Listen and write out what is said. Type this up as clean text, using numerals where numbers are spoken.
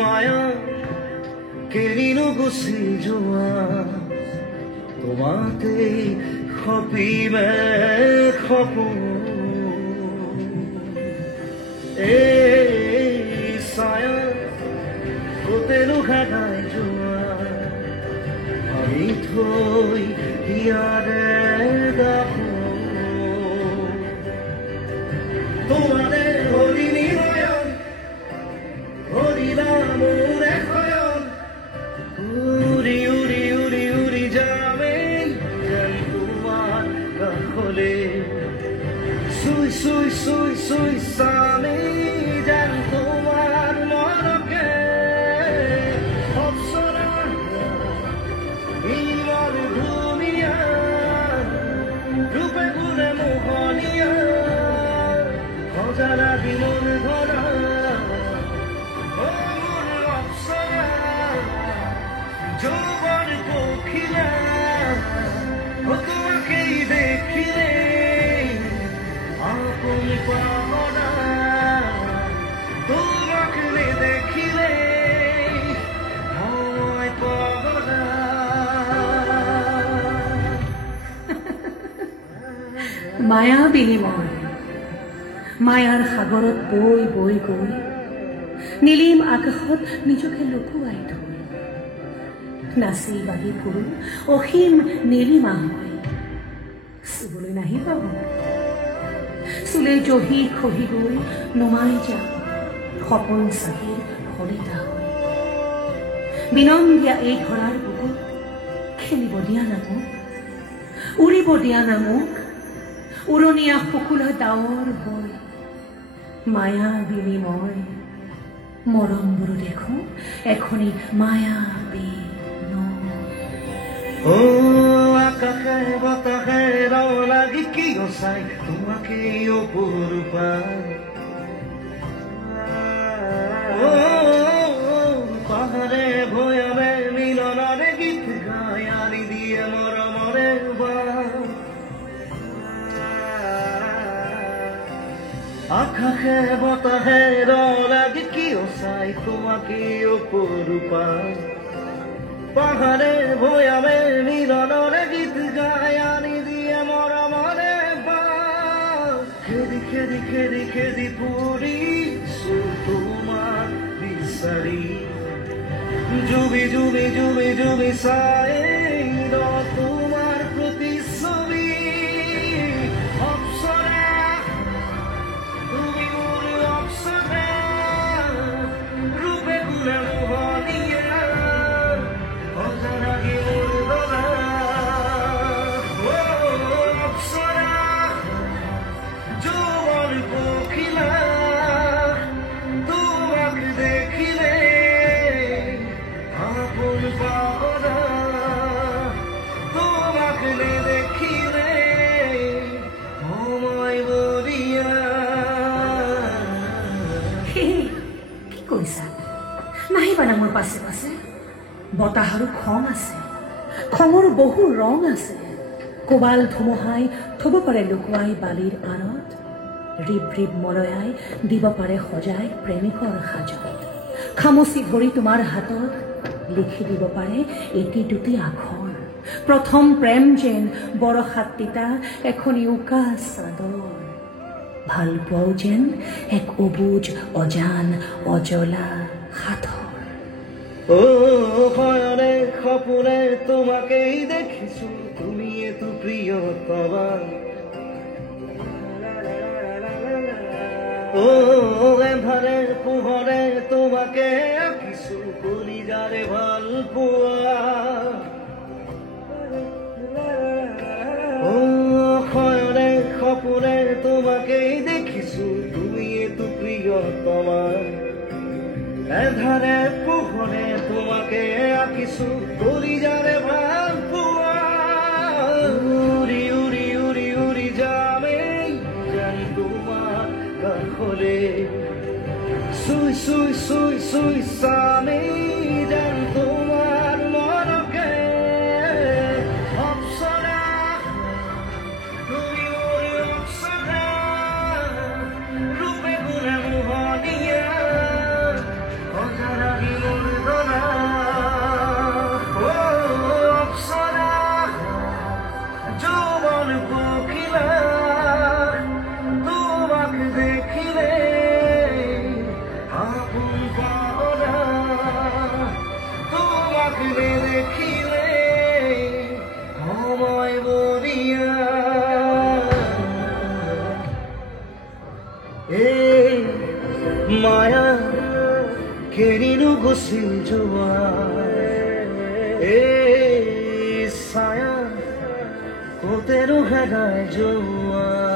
মায়া কেৰিনো গুচি যোৱা তোমাতেই সপিমে সপোন এই ছায়া কতেনো হেৰাই যোৱা ভাবি থৈ ইয়াৰে দেখো তোমাৰে হৰিণী নয়ন হৰিণা মোৰে শয়ন উৰি উৰি উৰি উৰি যামে যেন তোমাৰ কাষলে চুই চুই চুই চুই চামে যেন তোমাৰ মনকে অপচৰা ইমান ধুনীয়া ৰূপে গুণে মোহনীয়া সজানা দিনৰ ধৰা মোৰ অপচৰা যৌৱন পখিলা তোমাকেই দেখিলে আপোন পাহৰা তোমাক নেদেখিলে মই পাহৰা মায়া বিনিময় মায়াৰ সাগৰত বৈ বৈ গৈ নীলিম আকাশত নিজকে লুকুৱাই থৈ নাচি বাগি ফুৰো অসীম নীলিমা হয় চুবলৈ নাহি পাব চুলে জহি খহি গৈ নুমাই যাম সপোন চাহি হলিতা হৈ বিনম দিয়া এই ধৰাৰ বুকুত খেলিব দিয়া না মোক উৰিব দিয়া না মোক উৰণীয়া শুকুলা ডাৱৰ হৈ মায়া বিনিময় মৰমবোৰো দেখো এখনি মায়া ও আকাশে বতাহে রং লাগি কি গছাই তোমাকে অপরূপা ও পাহাড়ে ভয়ামে মিলনরে গীত গায় আনি দিয়ে মরমরে আকাশে বতাহে রং লাগি কি গছাই তোমাকে অপরূপা পাহাড়ে ভয়ামে মিলনরে গীত গায় আনি দিয়ে মরমরে খেদি খেদি খেদি খেদি পুরিছো তোমার বিচারি জুবি জুবি জুবি জুবি চাই তোমার প্রতিচ্ছবি অপসরা তুমি মোর অপসরা রূপে গুণে মোহনীয়া যৌবন পখিলা তোমাকে দেখিলে আপন পাহরা তোমাকে দেখিলে সময় বলিয়া কি কৈছা নাহিবা না মোৰ পাছে পাছে বতাহৰো খং আছে খঙৰ বহু ৰং আছে কোবাল ধুমুহাই থব পাৰে লুকুৱাই বালিৰ আঁৰত ৰিব ৰিব মলয়াই দিব পাৰে সজাই প্ৰেমিকৰ সাজত খামুচি ধৰি তোমাৰ হাতত লিখি দিব পাৰে এটি দুটি আখৰ প্ৰথম প্ৰেম যেন বৰষাত তিতা এখনি উকা চাদৰ ভাল পোৱাও যেন এক অবুজ অজান অজলা সাধৰ ও হয়নে সপোনে তোমাকেই দেখিছো তুমি এতো প্ৰিয়তমা ও এন্ধাৰে পোহৰে তোমাকে আঁকিছো কলিজাৰে ভাল পোৱা ও হয়নে সপোনে তোমাকেই দেখিছো তুমি এতো প্ৰিয়তমা এধাৰে পোহৰে তোমাকে আঁকিছো কলিজাৰে ভাল পোৱা উৰি উৰি উৰি উৰি যামে যেন তোমাৰ কাষলে চুই চুই চুই চুই চামে যেন তোমাৰ মনকে অপচৰা তুমি মোৰ অপচৰা রূপে গুণে মোহনীয়া অজানা দেখিলে সময় বলিয়া এই মায়া কেনিনো গুচি যোৱা এই ছায়া কতেনো হেৰাই যোৱা